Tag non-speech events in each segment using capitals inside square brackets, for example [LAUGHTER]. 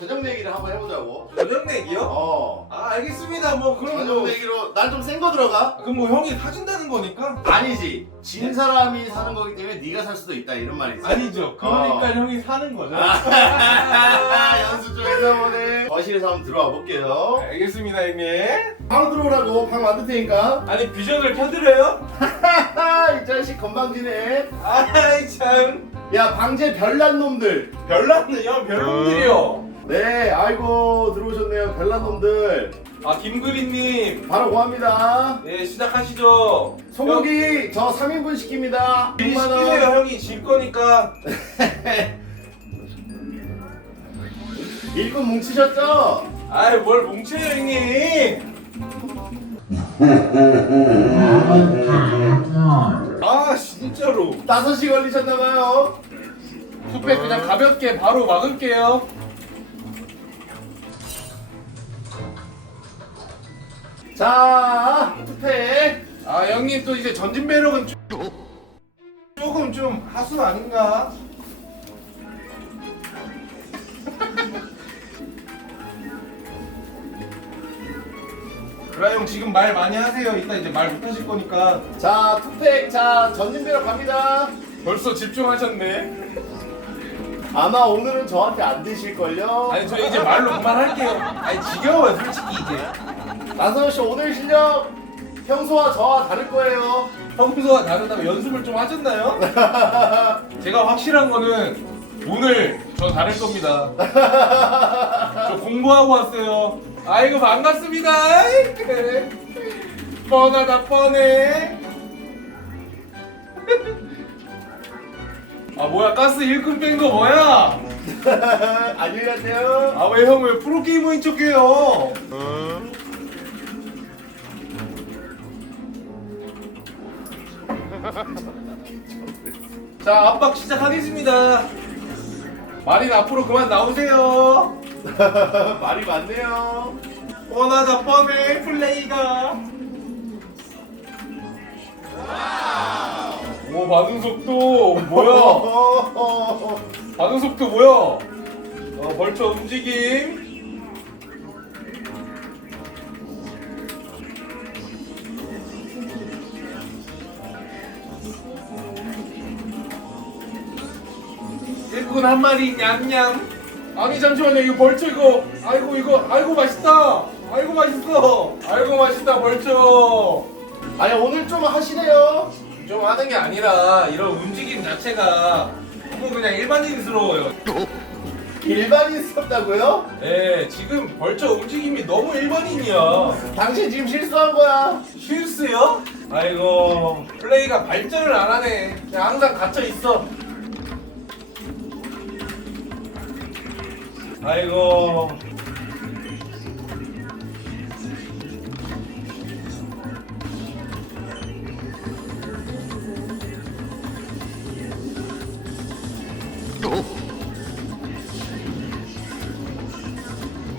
저녁 내기를 한번 해보자고. 저녁 내기요? 어. 아 알겠습니다. 뭐 그럼 저녁 뭐 내기로 난 좀 센 거 들어가. 그럼 뭐 형이 사준다는 거니까? 아니지. 진 사람이 사는 거기 때문에 네가 살 수도 있다 이런 말이지. 아니죠. 그러니까 어. 형이 사는 거죠. 아, [LAUGHS] 연습 좀 해서 보네. 거실에서 한번 들어와 볼게요. 알겠습니다 형님. 방 들어오라고 방 만들 테니까. 아니 비전을 켜드려요? 하하 [LAUGHS] 이 자식 건방지네. 아이 참. 야 방제 별난 놈들. 별났네요 별놈들이요. 네 아이고 들어오셨네요 별난 놈들. 아 김그리님. 바로 구합니다. 네 시작하시죠. 소고기 저 3인분 시킵니다. 미리 6만 시키세요 원. 형이 질 거니까. [LAUGHS] 일꾼 뭉치셨죠? 아이 뭘 뭉쳐요 형님. 아 진짜로. 5시 걸리셨나봐요. 투팩 그냥 가볍게 바로 막을게요. 자 투팩. 아 형님 또 이제 전진 매력은 좀- 조금 좀 하수 아닌가? [LAUGHS] 그래 형 지금 말 많이 하세요. 이따 이제 말 못 하실 거니까. 자 투팩 자 전진배로 갑니다. 벌써 집중하셨네. 아마 오늘은 저한테 안 드실걸요? 아니 저 이제 말로 그만할게요. 아니 지겨워요 솔직히 이제. 나선호 씨 오늘 실력 평소와 저와 다를 거예요. 평소와 다르다고 연습을 좀 하셨나요? [LAUGHS] 제가 확실한 거는 오늘 저 다를 겁니다. 저 공부하고 왔어요. 아이고 반갑습니다. 뻔하다 뻔해. 아 뭐야 가스 일꾼 뺀거 뭐야? [LAUGHS] 안녕히 가세요. 아 왜 형 왜 프로게이머인 척해요? [LAUGHS] 자 압박 시작하겠습니다. 마린 앞으로 그만 나오세요. [LAUGHS] 말이 많네요. 뻔하다 뻔해 플레이가. 오 반응 속도 뭐야? [LAUGHS] 반응 속도 뭐야? 어, 벌쳐 움직임. 일꾼 한 마리 냠냠. 아니 잠시만요 이거 벌쳐 이거. 아이고 이거 아이고 맛있다. 아이고 맛있어. 아이고 맛있다 벌쳐. 아니 오늘 좀 하시네요. 좀 하는 게 아니라 이런 움직임 자체가 너무 그냥 일반인스러워요. 일반인스럽다고요? 네, 지금 벌써 움직임이 너무 일반인이야. 당신 지금 실수한 거야. 실수요? 아이고, 플레이가 발전을 안 하네. 그냥 항상 갇혀 있어. 아이고.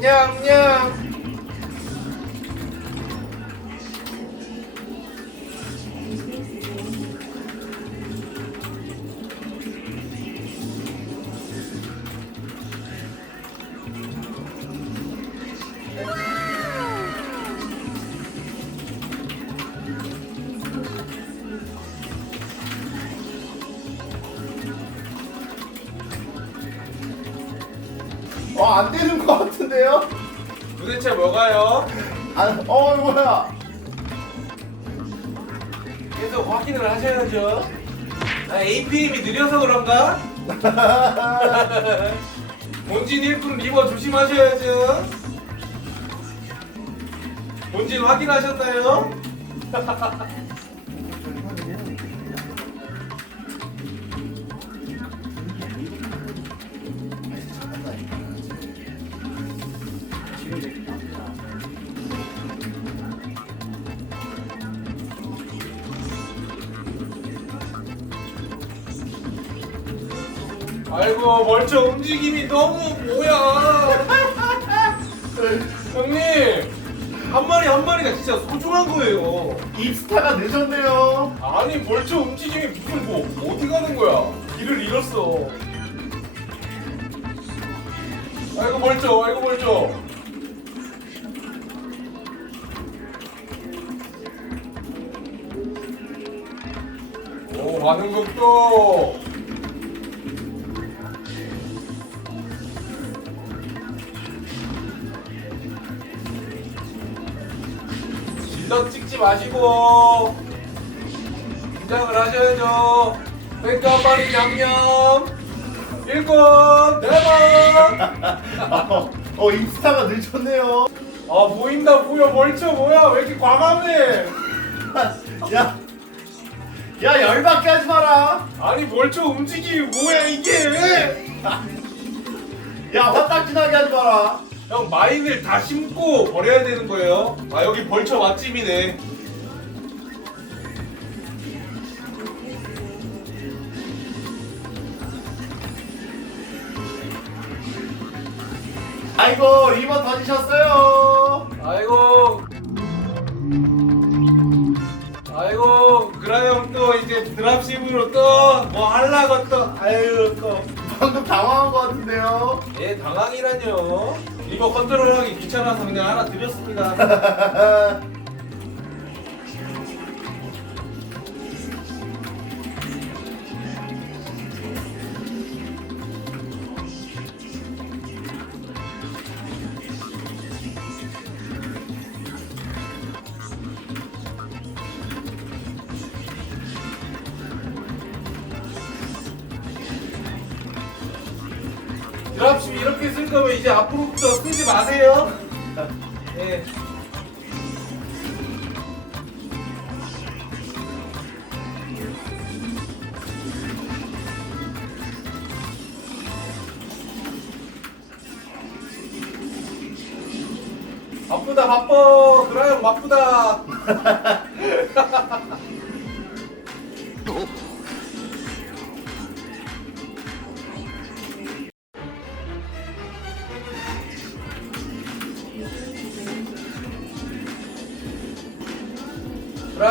냠냠. 어 안 되는 거 같은데요? 도대체 뭐가요? 안, 어 뭐야? 계속 확인을 하셔야죠. 아, APM이 느려서 그런가? [LAUGHS] 본진 일꾼 리버 조심하셔야죠. 본진 확인하셨나요? [LAUGHS] 아이고 멀쩡 움직임이 너무 뭐야. [LAUGHS] 형님 한 마리 한 마리가 진짜 소중한 거예요. 입스타가 늦었네요. 아니 멀쩡 움직임이 무슨 뭐 어디 가는 거야? 길을 잃었어. 아이고 멀쩡 아이고 멀쩡. 오 많은 것도 마시고 긴장을 하셔야죠. 뱅가 빨리 양념 일곱 네번. [LAUGHS] 어, 어 인스타가 늦었네요. 아 보인다 보여. 멀쩡 뭐야? 왜 이렇게 과감해? [LAUGHS] 야, 야 열받게 하지 마라. 아니 멀쩡 움직임이 뭐야 이게? [LAUGHS] 야 화딱지나게 하지 마라. 형 마인을 다 심고 버려야 되는 거예요. 아 여기 벌처 맛집이네. 아이고 리버 던지셨어요. 아이고. 아이고. 그라 형또 이제 드랍십으로 또뭐 할라고 또 아유 방금 당황한 것 같은데요. 또예 당황이라뇨 리버 컨트롤하기 귀찮아서 그냥 하나 드렸습니다. 드랍십 이렇게 쓸 거면 이제 앞으로부터 쓰지 마세요. 예. 바쁘다 바빠 그라형 바쁘다 [LAUGHS]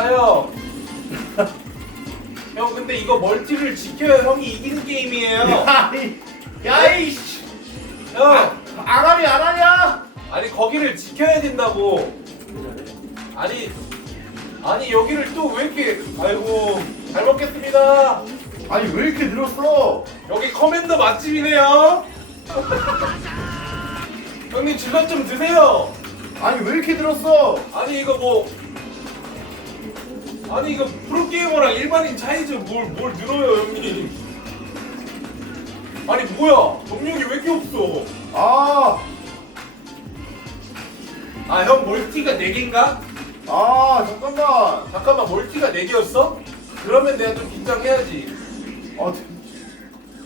그라형 [LAUGHS] 형 근데 이거 멀티를 지켜야 형이 이기는 게임이에요 [LAUGHS] 야이, 야이 씨. 형 아가리 안 하냐? 아니 거기를 지켜야 된다고. 아니 아니 여기를 또 왜 이렇게 아이고 잘 먹겠습니다. 아니 왜 이렇게 늘었어? 여기 커맨더 맛집이네요. [LAUGHS] 형님 질럿 좀 드세요. 아니 왜 이렇게 늘었어? 아니 이거 뭐 아니 이거 프로게이머랑 일반인 차이죠 뭘뭘 늘어요 형님. 아니 뭐야 정력이 왜 이렇게 없어? 아, 아 형 멀티가 4개인가? 아 잠깐만. 잠깐만 멀티가 4개였어? 그러면 내가 좀 긴장해야지 아, 대-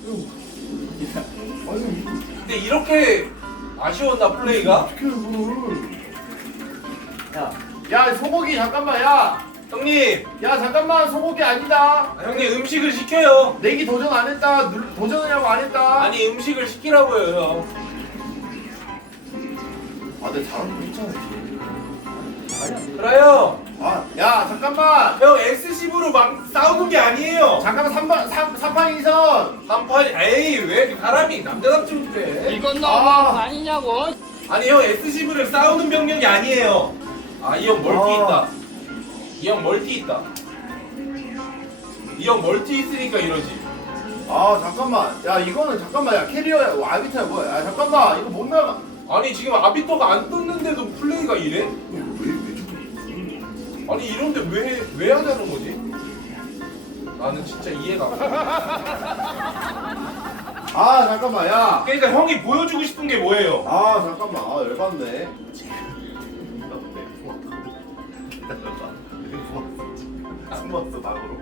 이거- 아니 근데 이렇게 아쉬웠나 플레이가? 어떻게 이걸? 야, 야 소고기 잠깐만 야, 형님 야 잠깐만 소고기 아니다. 아, 형님 음식을 시켜요 내기 도전 안 했다. 누- 도전하냐고 안 했다. 아니 음식을 시키라고요 형 아, 내 잘하는 거 있잖아. 그래요 아, 야 잠깐만. 형 X십으로 막 싸우는 게 아니에요 잠깐만 3번 3 3판 2선. 한판 에이 왜 이렇게 사람이 남자답지 못해 이건 아. 너무한 거 아니냐고. 아니 형 X십으로 싸우는 병력이 아니에요 아 이 형 멀티 아. 있다 이 형 멀티 있다 이 형 멀티 있으니까 이러지 아 잠깐만. 야 이거는 잠깐만. 야 캐리어야. 와, 아비타야 뭐야? 야 잠깐만. 이거 못 나가. 아니 지금 아비터가 안 떴는데도 플레이가 이래? 왜왜 저거? 아니 이런데 왜 왜 하자는 거지? 나는 진짜 이해가 안 가. [LAUGHS] 아 잠깐만. 야. 그러니까 형이 보여주고 싶은 게 뭐예요? 아 잠깐만. 아 열받네. [LAUGHS] 숨었어 방으로.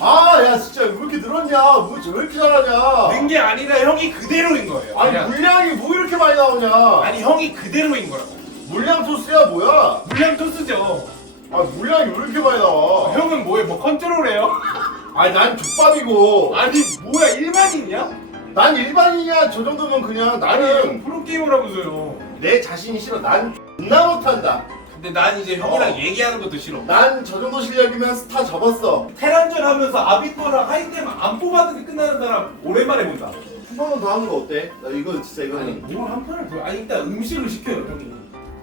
아, 야, 진짜 왜 이렇게 늘었냐? 뭐, 왜 이렇게 잘하냐? 는게 아니라 형이 그대로인 거예요. 아니, 그냥. 물량이 뭐 이렇게 많이 나오냐? 아니 형이 그대로인 거라고. 물량 토스야, 뭐야? 물량 토스죠. 아, 물량이 왜 이렇게 많이 나와? 형은 뭐해? 뭐 컨트롤해요? [LAUGHS] 아니, 난 족밥이고. 아니 뭐야 일반인이야? 난 일반인이야. 저 정도면 그냥 아니 나는 형 프로게이머라면서요. 내 자신이 싫어. 난 존나 못한다. 근데 난 이제 형이랑 어. 얘기하는 것도 싫어. 난 저 정도 실력이면 스타 접었어. 테란전 하면서 아비토랑 하이템 안 뽑았는데 끝나는 사람 오랜만에 본다. 한 번만 더 하는 거 어때? 나 이거 진짜 아니 이거는 뭘 한 판을 보여 아니 일단 음식을 시켜요 형이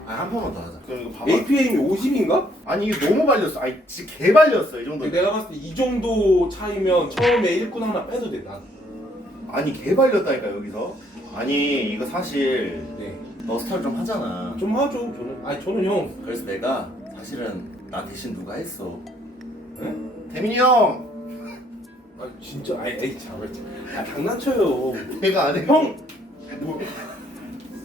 아니 한 번만 더 하자 그럼 이거 봐봐 APM이 50인가? 아니 이게 너무 발렸어 아니 진짜 개 발렸어 이 정도 내가 봤을 때 이 정도 차이면 처음에 일꾼 하나 빼도 돼 난. 아니 개 발렸다니까 여기서 아니 이거 사실 네. 너 스타일 좀 하잖아 좀 하죠 저는. 아니 저는 형. 그래서 내가 사실은 나 대신 누가 했어 네? 태민이 형 아 진짜 아니 에이 잠깐만. 아 장난쳐요. 내가 안 해. 형. 뭐?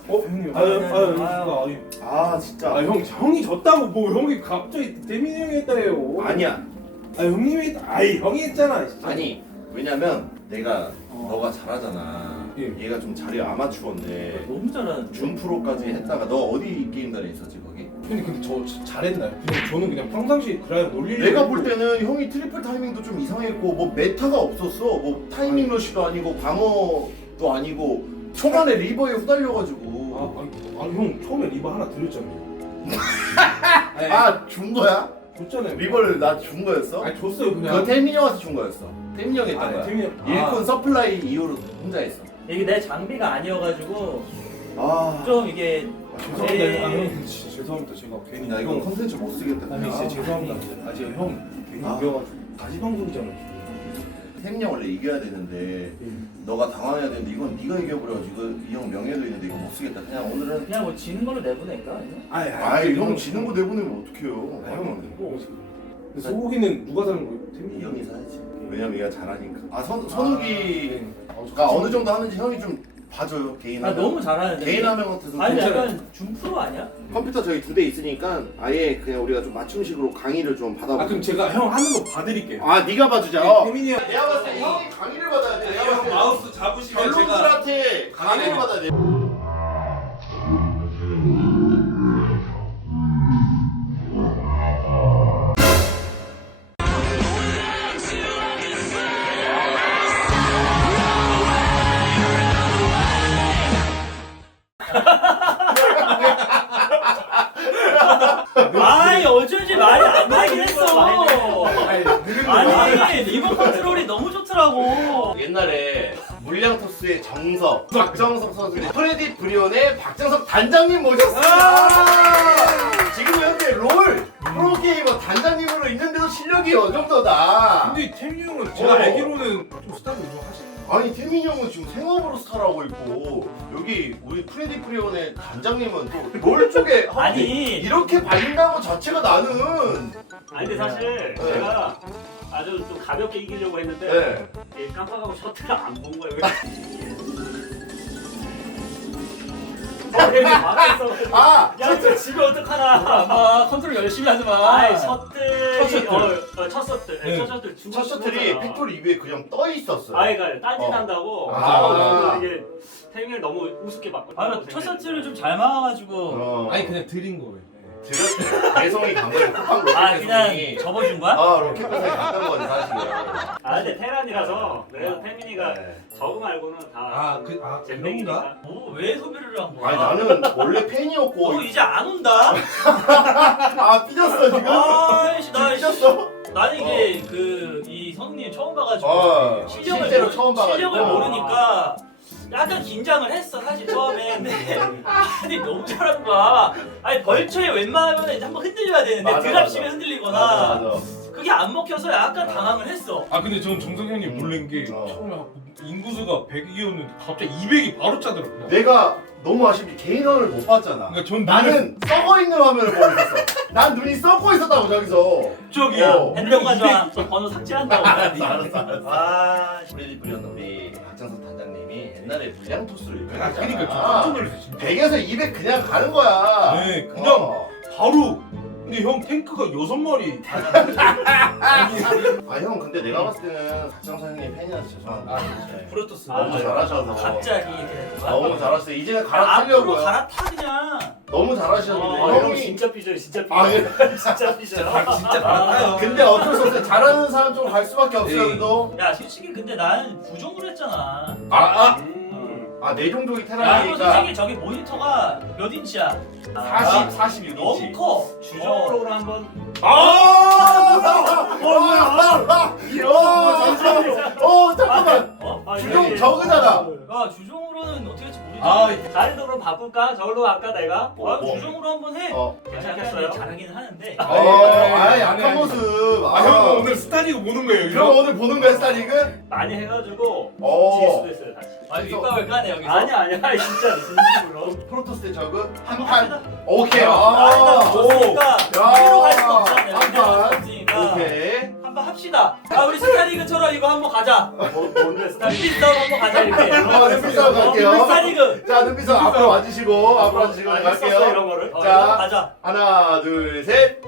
어 형님. 아유 아유 아유. 아 진짜 아형 형이 졌다고 뭐 형이 갑자기 대민이 형이 했다 해요. 아니야 아 형님이 했다. 아이 형이 했잖아. 진짜. 아니 왜냐면 내가 어. 너가 잘하잖아 예. 얘가 좀 자리 아마추어인데 너무 잘하는데. 준 프로까지 했다가 너 어디 게임단에 있었지 거기? 형님 근데 저 저- 잘했나요? 그냥 저는 그냥 평상시 그라이브 놀리려고. 내가 볼 때는 형이 트리플 타이밍도 좀 이상했고 뭐 메타가 없었어 뭐 타이밍 러쉬도 아니고 방어도 아니고 초반에 리버에 후달려가지고 아, 아니, 아니 형 처음에 리버 하나 드렸잖아요. 아니, [LAUGHS] 아 준 거야? 줬잖아요. 리버를 나 준 거였어? 아니 줬어요 그냥. 그거 태민이 형한테 준 거였어 태민이 형이 했던 아, 거야 태민이 형. 일꾼 아. 서플라이 이후로 혼자 했어 이게 내 장비가 아니어가지고 아 좀 이게 죄송합니다. 에이. 아, 형 진짜 죄송합니다. 제가 괜히 나 형- 컨텐츠 못 쓰겠다 아니 진짜 죄송합니다. 아 제가 형 괜히 아. 우겨가지고 다시 방송이잖아요. 태민이 형 원래 이겨야 되는데 너가 당황해야 되는데 이건 네가 이겨버려가지고 이 형 명예도 있는데 이거 못 쓰겠다 그냥 오늘은 그냥 뭐 지는 걸로 내보낼까? 아니면? 아이 아이 형 지는 거 내보내면 어떡해요 아, 형은 뭐 근데 소고기는 누가 사는 거예요? 이 태민이 형이 사야지 왜냐면 얘가 잘하니까 아 선, 선욱이가 아, 어느 정도 하는지 형이 좀 봐줘요 개인 아 화면. 너무 잘하는데. 개인 화면한테 좀 아니 괜찮아요. 약간 준프로 아니야? 컴퓨터 저희 두 대 있으니까 아예 그냥 우리가 좀 맞춤식으로 강의를 좀아 받아보자 그럼 제가 형 하는 거 봐드릴게요. 아 네가 봐주자 네, 어. 태민이 형 내가 봤을 때 형이 강의를 받아야 돼 내가 봤을 때 마우스 잡으시면 제가 결론들한테 강의를 네. 받아야 돼 물량토스의 정석 박정석 선수님 프레디 브리온의 박정석 단장님 모셨습니다 지금 현재 롤 프로게이머 단장님으로 있는데도 실력이 이 정도다 근데 태민이 형은 제가 어. 알기로는 좀 스타일 좀 하시는 아니 태민이 형은 지금 생업으로 스타라고 있고 여기 우리 프레디 프리온의 단장님은 또 롤 쪽에 [LAUGHS] 아니. 이렇게 발린다는 것 자체가 나는 아니 근데 사실 네. 제가 아주 좀 가볍게 이기려고 했는데 네. 예, 깜빡하고 셔틀을 안 본 거예요. 어, 막혔어. 아! 야, 저 집에 어떡하나. 아 컨트롤 열심히 하지 마. 아이, 셔틀이 첫 셔틀. 어, 어, 첫 셔틀. 네, 네. 첫 셔틀 주고 첫 셔틀이 죽었잖아. 팩토리 위에 그냥 떠 있었어요 아이가 딴짓 어. 한다고. 아. 아, 이게 태민을 너무 우습게 봤거든요. 아첫 서치를 좀 잘 막아가지고. 어. 아니 그냥 드린 거예요. 드렸 대성이 간 거예요 쿠팡 로켓 아 그냥 대성이 접어준 거야? 아 로켓 배송이 갔던 거지 사실은 아, 근데 테란이라서 그래도 태민이가 네. 저거 말고는 다 아그 아 그런가? 잼뱅이니까. 뭐왜 소비를 한 거야? 아니 나는 원래 팬이었고 너 이제 안 온다? [LAUGHS] 아 삐졌어 지금? 아이씨 나 삐졌어? 나는 이게 그 이 선우님 처음 봐가지고 어, 실력을 실제로 모르- 처음 봐가지고. 실력을 모르니까 약간 긴장을 했어 사실 처음에 [LAUGHS] 근데 아니 너무 잘하는 거야 아니 벌초에 웬만하면 이제 한번 흔들려야 되는데 맞아, 드랍 맞아. 치면 흔들리거나 맞아 맞아 그게 안 먹혀서 약간 당황을 했어 아 근데 전 정석 형님 음. 놀란 게 어. 처음에 인구수가 100이었는데 갑자기 200이 바로 짜더라고요. 내가 너무 아쉽게 개인화를 못 봤잖아. 그러니까 전 나는 썩어 있는 화면을 보고 있었어. 난 눈이 썩고 있었다고 저기서. 저기 어. 핸드폰 가져와 저 번호 삭제한다고. [LAUGHS] 알았어 알았어 알았어. 아. 프레디 브리언 우리 박정석 단장님이 옛날에 물량 토스를 아 그러니까 좀 깜짝 놀랐어 진짜. 100에서 200 그냥 가는 거야. 네, 그냥 어. 바로 근데 형 탱크가 여섯 마리 [LAUGHS] 아 형 근데 내가 봤을 때는 박정석 형님 팬이라서 죄송합니다 네. 프로토스 아, 너무 잘하셔서 갑자기 이렇게 거야? 너무 잘하셨어요 이제 앞으로 갈아타려고요 갈아타 그냥 너무 잘하셨는데 아, 형 형이 진짜 삐져요, 진짜 삐져요. 아, 예. [LAUGHS] 진짜 삐져요. 진짜 많아요. 근데 어쩔 수 없어요 잘하는 사람 좀 갈 수밖에 없어요 네. 또. 야 솔직히 근데 난 부정으로 했잖아 아, 아, 음. 아 내종족이 야 이거 테라니까 솔직히 저기 모니터가 몇 인치야? 40, 46인치 너무 커 주정으로 한번 아! 와! 와! 와! 잠시만요. 어, 잠깐만. 어? 아, 주종 이게- 저그잖아. 아 주종 아 자리도 그럼 바꿀까? 저걸로 갈까 내가? 아, 뭐. 주종으로 한번 해. 어. 괜찮겠어요? 잘하기는 하는데. 어, 아니, 아, 아니, 약한 아니. 모습. 아, 형 오늘 스타리그 보는 거예요 그럼 여기서? 오늘 보는 거야, 스타리그? 많이 해가지고 질 어. 수도 있어요 다시. 아 밑밥을 까네 여기서. 아니야 아니야 진짜 진심으로. 프로토스 대 저그 한 합시다. 판. 오케이. 아, 아, 졌으니까 야. 위로 갈 수는 없잖아요. 한 위로 갈수 판. 없으니까 오케이. 한번 합시다. 아 우리 스타리그처럼 이거 한번 가자. 뭐 뭔데? 눈빛 싸움 한번 가자 이렇게. 어, 눈빛 싸움 갈게요. 눈빛 스타리그. 자, 눈빛선 앞으로 와주시고, 앞으로 와주시고, 많이 했었어 갈게요. 이런 거를. 어, 자. 이거 가자. 하나, 둘, 셋.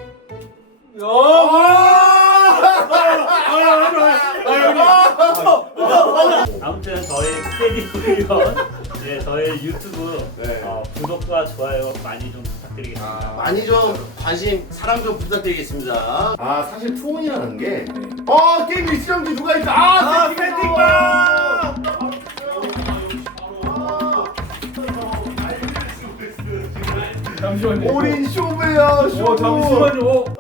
아무튼 저희 스테디 브리온 네, 저희 유튜브 네. 어, 구독과 좋아요 많이 좀 부탁드리겠습니다. 많이 좀 관심, 사랑 좀 부탁드리겠습니다. 아, 사실 투혼이라는 게, 어, 게임 일시정지 누가 있다. 아, 세팅방! 잠시만요 올인 쇼베야, 쇼. 어 잠시만요